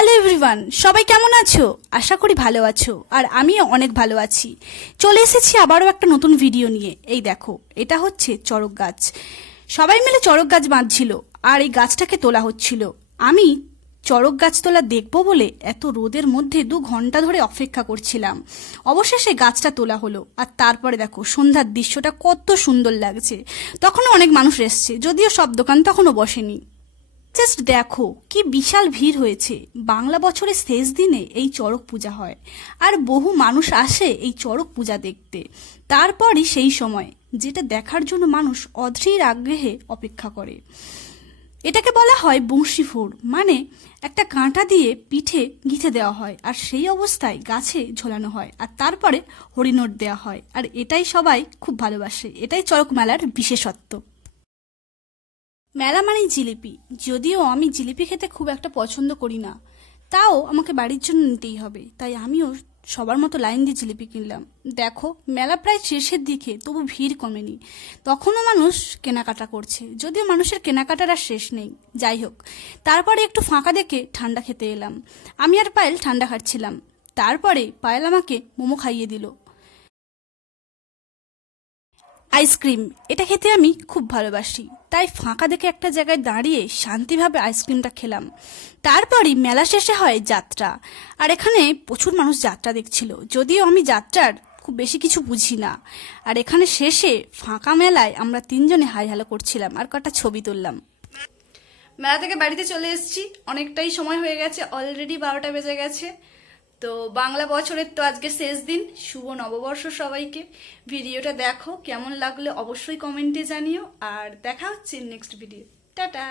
Hello everyone, সবাই কেমন আছো? আশা করি ভালো আছো, আর আমিও অনেক ভালো আছি। চলে এসেছি আবারও একটা নতুন ভিডিও নিয়ে। এই দেখো, এটা হচ্ছে চড়ক গাছ। সবাই মিলে চড়ক গাছ বাঁধছিল, আর এই গাছটাকে তোলা হচ্ছিল। আমি চড়ক গাছ তোলা দেখবো বলে এত রোদের মধ্যে 2 ঘন্টা ধরে অপেক্ষা করছিলাম। অবশেষে গাছটা তোলা হলো, আর তারপরে দেখো সন্ধ্যার দৃশ্যটা কত সুন্দর লাগছে। তখনও অনেক মানুষ এসছে, যদিও সব দোকান তখনও বসেনি। জাস্ট দেখো কি বিশাল ভিড় হয়েছে। বাংলা বছরের শেষ দিনে এই চড়ক পূজা হয়, আর বহু মানুষ আসে এই চড়ক পূজা দেখতে। তারপরই সেই সময় যেটা দেখার জন্য মানুষ অধীর আগ্রহে অপেক্ষা করে। এটাকে বলা হয় বংশীফোর, মানে একটা কাঁটা দিয়ে পিঠে গিঁথে দেওয়া হয়, আর সেই অবস্থায় গাছে ঝোলানো হয়, আর তারপরে হরিনোট দেওয়া হয়। আর এটাই সবাই খুব ভালোবাসে, এটাই চড়ক মেলার বিশেষত্ব। মেলা মানেই জিলিপি। যদিও আমি জিলিপি খেতে খুব একটা পছন্দ করি না, তাও আমাকে বাড়ির জন্য নিতেই হবে, তাই আমিও সবার মতো লাইন দিয়ে জিলিপি কিনলাম। দেখো মেলা প্রায় শেষের দিকে, তবু ভিড় কমেনি। তখনও মানুষ কেনাকাটা করছে, যদিও মানুষের কেনাকাটার আর শেষ নেই। যাই হোক, তারপরে একটু ফাঁকা দেখে ঠান্ডা খেতে এলাম। আমি আর পায়েল ঠান্ডা খাচ্ছিলাম। তারপরে পায়েল আমাকে মোমো খাইয়ে দিল। আইসক্রিম, এটা খেতে আমি খুব ভালোবাসি, তাই ফাঁকা দেখে একটা জায়গায় দাঁড়িয়ে শান্তিভাবে আইসক্রিমটা খেলাম। তারপরই মেলা শেষে হয় যাত্রা, আর এখানে প্রচুর মানুষ যাত্রা দেখছিল, যদিও আমি যাত্রার খুব বেশি কিছু বুঝি না। আর এখানে শেষে ফাঁকা মেলায় আমরা 3জনে হাই হ্যালো করছিলাম, আর কটা ছবি তুললাম। মেলা থেকে বাড়িতে চলে এসেছি, অনেকটাই সময় হয়ে গেছে, অলরেডি 12টা বেজে গেছে। তো বাংলা বছরের তো আজকে শেষ দিন, শুভ নববর্ষ সবাইকে। ভিডিওটা দেখো, কেমন লাগলো অবশ্যই কমেন্টে জানিও, আর দেখা হচ্ছে নেক্সট ভিডিও। টাটা।